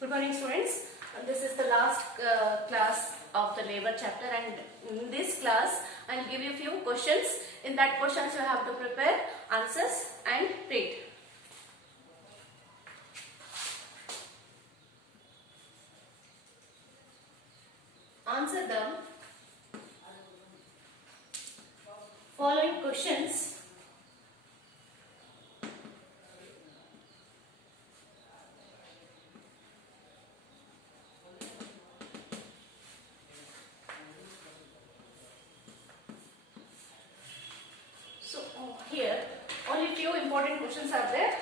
Good morning, students. This is the last class of the labor chapter, and in this class I will give you few questions. In that questions you have to prepare answers and read. Answer the following questions. So here only few important questions are there.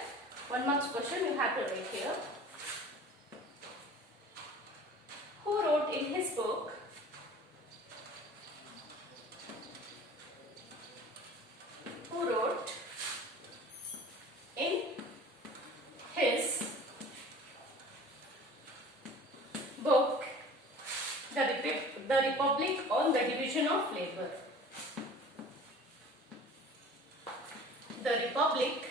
1 marks question you have to write here. Who wrote in his book who wrote in his book the Republic on the Division of Labor? The Republic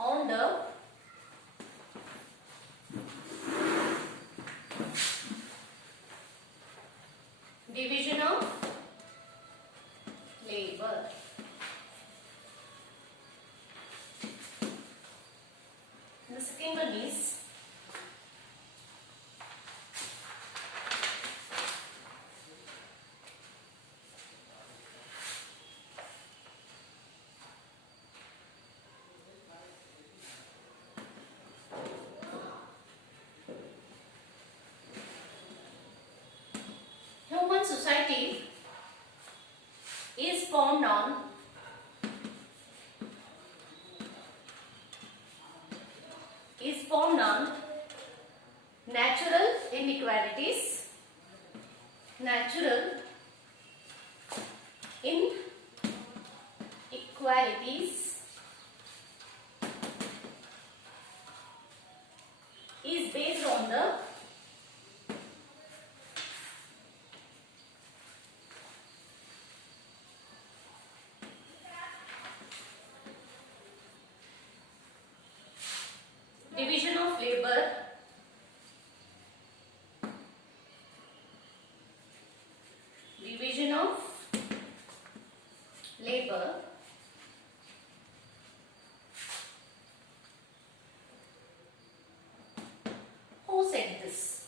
on the Division of Labor. The second one is human society is formed on natural inequalities, is based on the division of labor Who said this?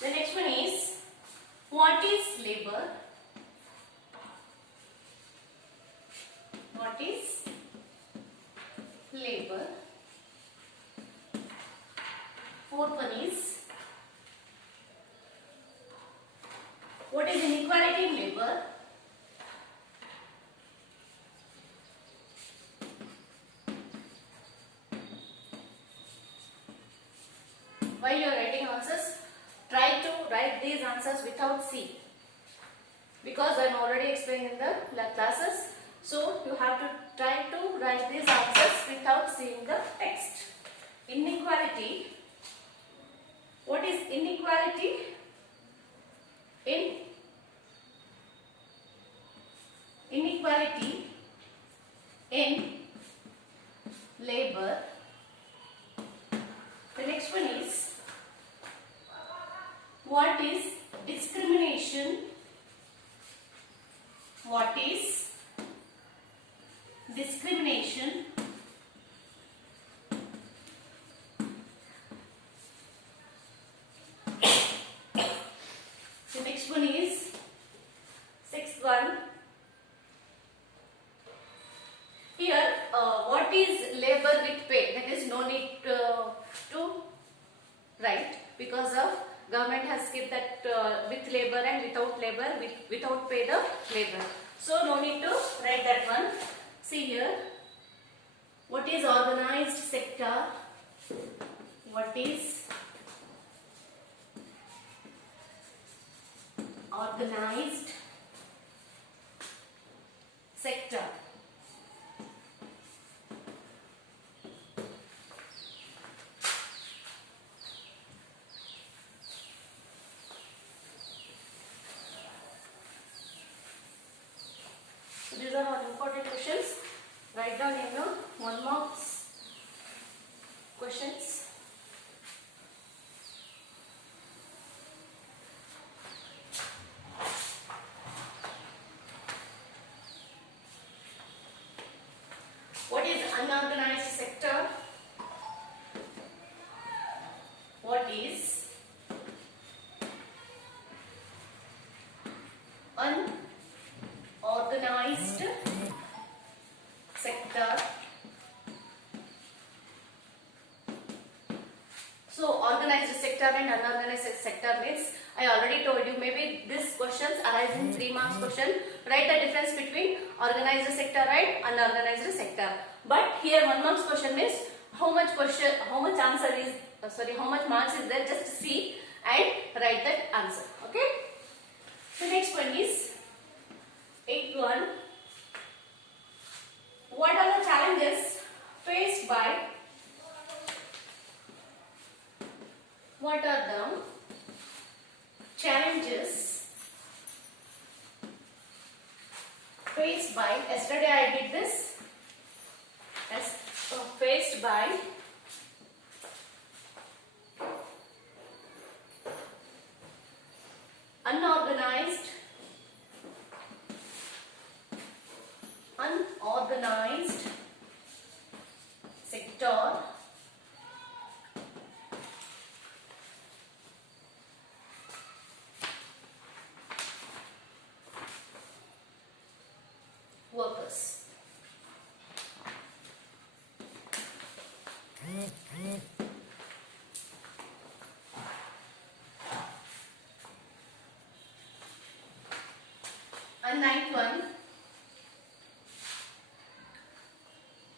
The next one is, what is labor? What is labor? Fourth one is, what is inequality in labor? While you are writing answers, try to write these answers without C, because I am already explaining in the classes. So you have to try to write these answers without seeing the text. Inequality. What is inequality in labor? The next one is, what is discrimination? What is discrimination? The next one is, sixth one. Here, what is labor with pay? That is no need to write, because of government has skipped that with labor and without labor, without pay the labor. So no need to write that one. See here, what is organized sector? What is organized sector? unorganized sector? What is unorganized sector? So organized sector and unorganized sector means, I already told you, maybe this questions arise in 3 marks question. Write the difference between organized sector and unorganized sector. But here 1 marks question is how much answer is how much marks is there, just see and write that answer. Okay. The next one is 8.1. What are the challenges faced by yesterday I did this as faced by unorganized sector workers. And ninth one,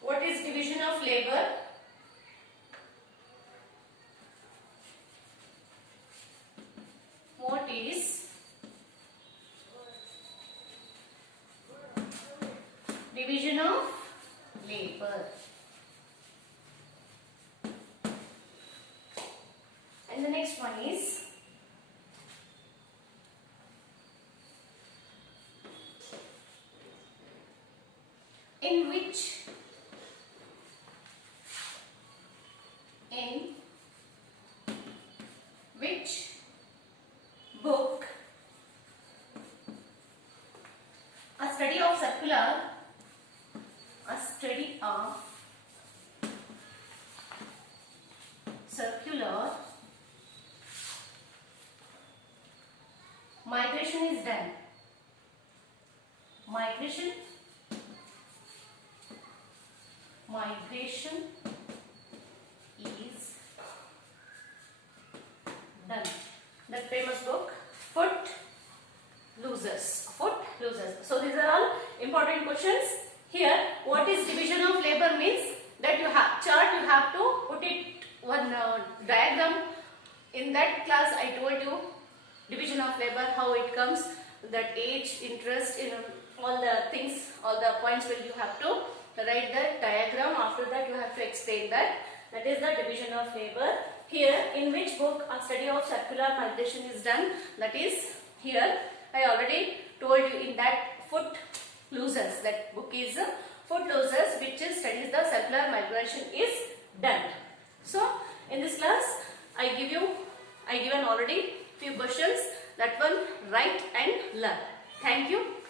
what is division of labor? What is division of labor? And the next one is in which book a study of circular migration is done. Migration is done. That famous book, Footloose. So these are all important questions. Here, what is division of labor means that you have chart, you have to put it one diagram. In that class, I told you division of labor, how it comes, that age, interest, all the things, all the points will you have to write the diagram. After that, you have to explain that. That is the division of labor. Here, in which book a study of circular migration is done? That is here. I already told you in that Footloose. That book is Footloose, which studies the circular migration is done. So, in this class, I given already few questions. That one write and learn. Thank you.